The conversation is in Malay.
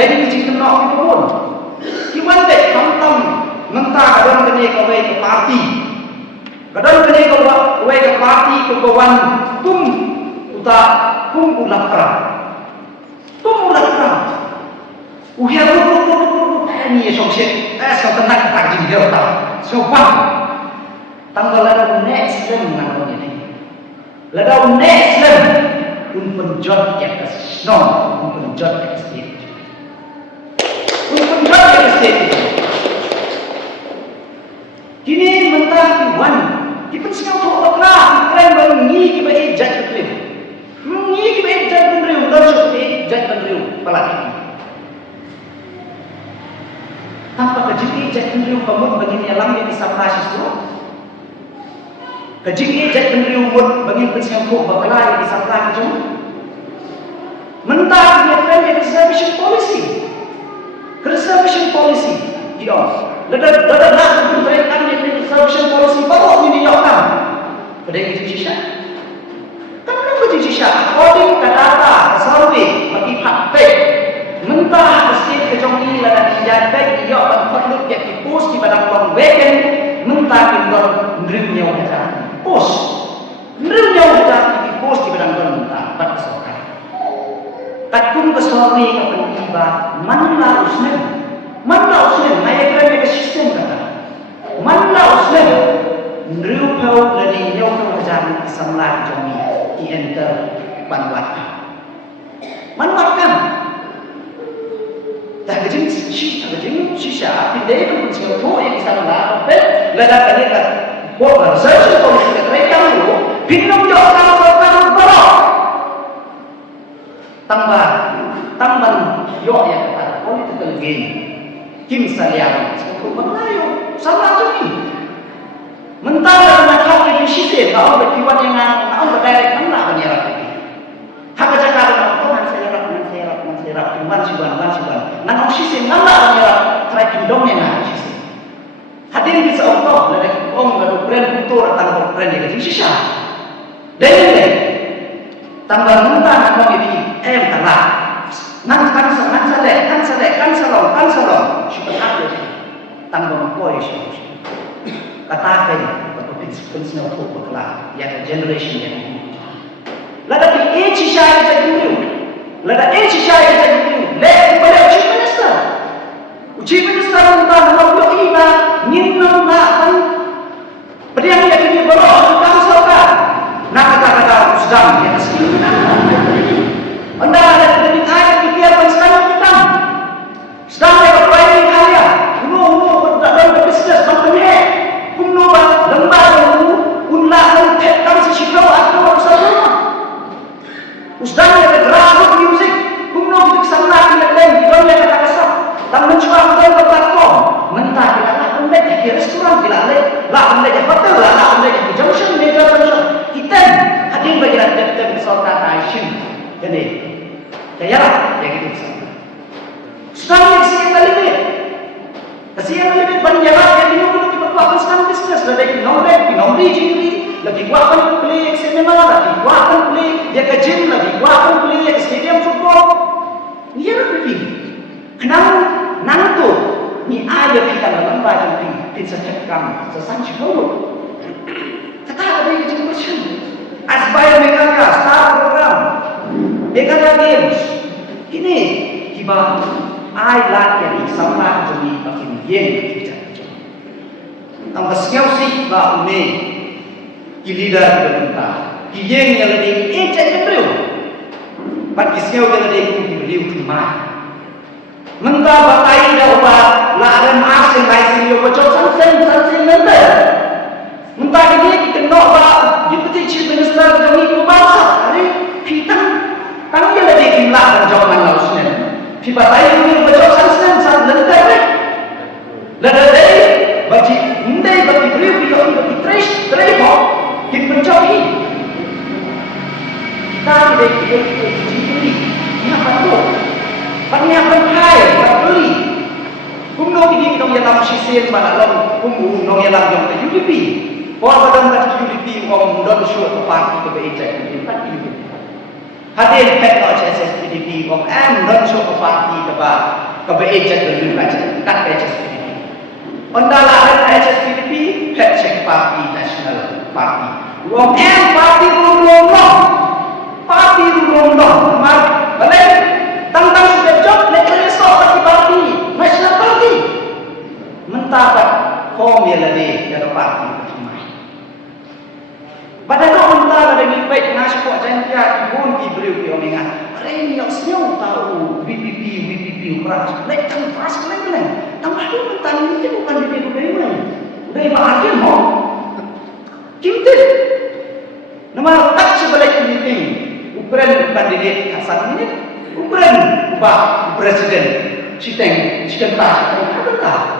bên chỉ cần nọ cái buồn khi vấn đề thăm tâm nâng ta cả đơn cái này có về cái party cả đơn cái này có về cái party của cơ quan tum uta kum ulakra tum ulakra uhiya ini sosial so tenang tak jingga tak so pang tanggal ada next level nak ini ada next level penjot yang snow penjot yang state penjot yang state kini mentah wan kita senang thok bakla keren baru ni kita ejat betul ni kita ejat betul dan so ejat betul pelak tanpa kejiki ejat betul pemut begini alam yang disaplah sesuatu kejiki ejat betul pemut bagi pensenang thok bakla yang disaplah itu mentah dia keren yang reservation policy dia Lada nak menteraikan yang reservation policy baru ini dilakukan. Pada itu Jisha. Kenapa Jisha? According ke data, ke survey, bagi praktek, mentah state kejong ini lada dijadai ia berkontrol yang dipus di badan long weekend, mentah tinggal neriu aja. Pus, neriu aja dipus di badan long mentah berkesokan. Takkum ke survey ke peniba, mana usnah? Mana usnah? Naya kerana sistem kata. Mana usnah? Neriupau lagi nyokong kerjaan samlah jomi di enter banwat. Banwat kan? Tak kejeng sisa. Tidak pun siapa tu yang samlah. Ledak kali kan. Buat research policy mereka dulu. Bingung jauh kalau berapa. Tambah yo yang kata political gain. Kim salian, untuk mengayu, sama jadi. Mentara nak kau yang sisi, kau berkiwan yang kau berdirect mana penyerap ini. Hak cakap kau menserap, kiwan siwan. Nak kau sisi mana penyerap, terakhir dong yang sisi. Hadirin bisa orang, lada orang brand kultur tanpa brand yang sisi. Dan tambah mentara kau ini, tanah. Kan salong super hati tambah koi katakan atau prinsip untuk berkelah yang generation yang lada di age saya jadi dulu leh pada chief minister tentang waktu ini nyinam kan beriang yang ini baru kansel kan nak kata sedang yang sekitar anda ada di ayat pikiran sekarang kita sedang ada planning kaya dalam bisnes company kuno lembar unlah tetap sesilau atau sahaja sedang ada drama music kuno kita sana kita dalam yang kata kasar dan mencuba dalam platform mentah kita lah anda di restoran kita lah anda di hotel lah anda di junction major junction kita hadir bagi kita bersama Aisyah jadi kayalah yang itu sekarang kesian lebih banyak yang dulu kita buat sekarang bisnes lebih nomor jingri lebih buatkan play seminar lebih buatkan play dia ke gym lebih buatkan play ke stadium football dia lebih kenapa nanti ni ada kita dalam baju di sejak sesanci dulu kata ada yang jadi macam Aspire Mekaka Star Program Mekaka Games ini kibar ai lát yang sama jadi makin yen kita. Tambah sekian sih bah ini leader pemerintah. Yen yang lebih ejek betul. Bagi sekian yang lebih beliau cuma. Mentah batai dah ubah laran asing asing yo bocor sansen nanti. Mentah ini kita nak bah deputy chief minister kami kubasa. Hari kita kami lebih kimlah dan jawaban lausnya. Fiba tayo yung bacok sa lantai lada day bagi hindi bagi beliau bagi trace mo dipencoki kita tidak dibeli apa tuh penyiapan kaya beli kumno ini nong yalam sisir balong kumu nong yalam yang UDP por badang mat UDP om don show to party to be eject in party Hadir pet no HSPDP of am not show of party ke agent the new budget kat HSPDP. Ondala HSPDP pet check party national party. Wong am party rulong no. Party rulong no. Mar balai tang sudah job nek esok party national party. Mentapat formula dia dari parti pertama. Pada kau mentah ada baik naskah jantia ibun kibriu kiomengan. Reni yang senyum tahu VPP keras. Lekang keras kelen. Tambah tu mentah ini bukan VPP mana. Dari bahagia mau. Kita nama tak sebalik meeting. Ukuran kandidat Hasan ini ukuran ubah presiden. Citeng keras. Apa tak?